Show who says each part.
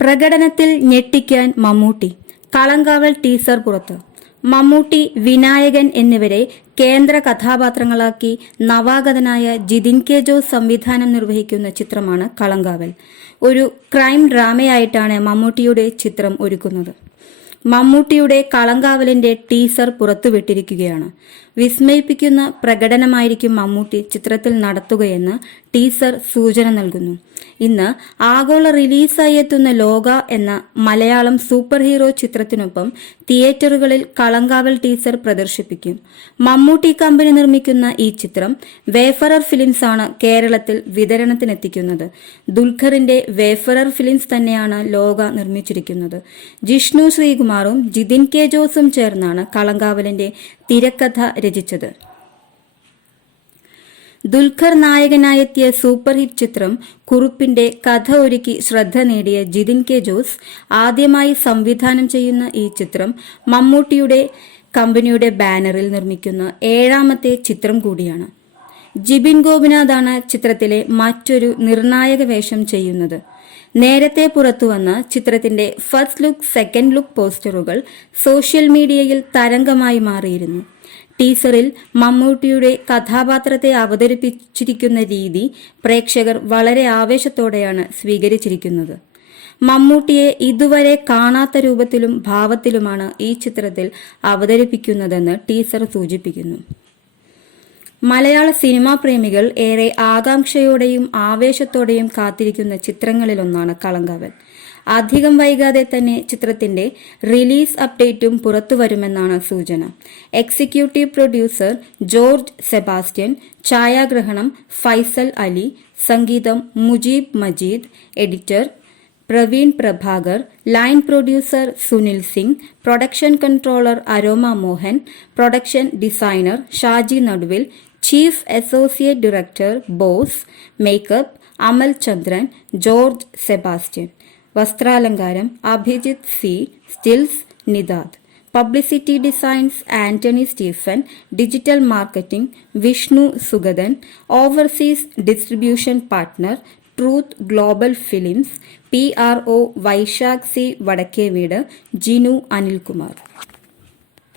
Speaker 1: പ്രകടനത്തിൽ ഞെട്ടിക്കാൻ മമ്മൂട്ടി. കളങ്കാവൽ ടീസർ പുറത്ത്. മമ്മൂട്ടി വിനായകൻ എന്നിവരെ കേന്ദ്ര കഥാപാത്രങ്ങളാക്കി നവാഗതനായ ജിതിൻ കെ ജോസ് സംവിധാനം നിർവഹിക്കുന്ന ചിത്രമാണ് കളങ്കാവൽ. ഒരു ക്രൈം ഡ്രാമയായിട്ടാണ് മമ്മൂട്ടിയുടെ ചിത്രം ഒരുക്കുന്നത്. മമ്മൂട്ടിയുടെ കളങ്കാവലിന്റെ ടീസർ പുറത്തുവിട്ടിരിക്കുകയാണ്. വിസ്മയിപ്പിക്കുന്ന പ്രകടനമായിരിക്കും മമ്മൂട്ടി ചിത്രത്തിൽ നടത്തുകയെന്ന് ടീസർ സൂചന നൽകുന്നു. ഇന്ന് ആഗോള റിലീസായി എത്തുന്ന ലോക എന്ന മലയാളം സൂപ്പർ ഹീറോ ചിത്രത്തിനൊപ്പം തിയേറ്ററുകളിൽ കളങ്കാവൽ ടീസർ പ്രദർശിപ്പിക്കും. മമ്മൂട്ടി കമ്പനി നിർമ്മിക്കുന്ന ഈ ചിത്രം വേഫറർ ഫിലിംസ് ആണ് കേരളത്തിൽ വിതരണത്തിനെത്തിക്കുന്നത്. ദുൽഖറിന്റെ വേഫറർ ഫിലിംസ് തന്നെയാണ് ലോക നിർമ്മിച്ചിരിക്കുന്നത്. ജിഷ്ണു ശ്രീകുമാറും ജിതിൻ കെ ജോസും ചേർന്നാണ് കളങ്കാവലിന്റെ തിരക്കഥ രചിച്ചത്. ദുൽഖർ നായകനായെത്തിയ സൂപ്പർ ഹിറ്റ് ചിത്രം കുറുപ്പിന്റെ കഥ ഒരുക്കി ശ്രദ്ധ നേടിയ ജിതിൻ കെ ജോസ് ആദ്യമായി സംവിധാനം ചെയ്യുന്ന ഈ ചിത്രം മമ്മൂട്ടിയുടെ കമ്പനിയുടെ ബാനറിൽ നിർമ്മിക്കുന്ന ഏഴാമത്തെ ചിത്രം കൂടിയാണ്. ജിബിൻ ഗോപിനാഥാണ് ചിത്രത്തിലെ മറ്റൊരു നിർണായക വേഷം ചെയ്യുന്നത്. നേരത്തെ പുറത്തുവന്ന ചിത്രത്തിന്റെ ഫസ്റ്റ് ലുക്ക് സെക്കൻഡ് ലുക്ക് പോസ്റ്ററുകൾ സോഷ്യൽ മീഡിയയിൽ തരംഗമായി മാറിയിരുന്നു. ടീസറിൽ മമ്മൂട്ടിയുടെ കഥാപാത്രത്തെ അവതരിപ്പിച്ചിരിക്കുന്ന രീതി പ്രേക്ഷകർ വളരെ ആവേശത്തോടെയാണ് സ്വീകരിച്ചിരിക്കുന്നത്. മമ്മൂട്ടിയെ ഇതുവരെ കാണാത്ത രൂപത്തിലും ഭാവത്തിലുമാണ് ഈ ചിത്രത്തിൽ അവതരിപ്പിക്കുന്നതെന്ന് ടീസർ സൂചിപ്പിക്കുന്നു. മലയാള സിനിമാ പ്രേമികൾ ഏറെ ആകാംക്ഷയോടെയും ആവേശത്തോടെയും കാത്തിരിക്കുന്ന ചിത്രങ്ങളിലൊന്നാണ് കളങ്കവൻ. അധികം വൈകാതെ തന്നെ ചിത്രത്തിന്റെ റിലീസ് അപ്ഡേറ്റും പുറത്തുവരുമെന്നാണ് സൂചന. എക്സിക്യൂട്ടീവ് പ്രൊഡ്യൂസർ ജോർജ് സെബാസ്റ്റ്യൻ ഛായാഗ്രഹണം ഫൈസൽ അലി സംഗീതം Mujeeb Majeed editor Praveen Prabhakar line producer Sunil Singh production controller Aroma Mohan production designer Shaji Naduvil chief associate director Bose makeup Amal Chandran George Sebastian. വസ്ത്രാലങ്കാരം Abhijith C stills Nidad. Publicity designs Antony Stephen digital marketing Vishnu Suguthan overseas distribution partner truth global films P R O Vaishakh C Vadakkeveedu Jinu Anilkumar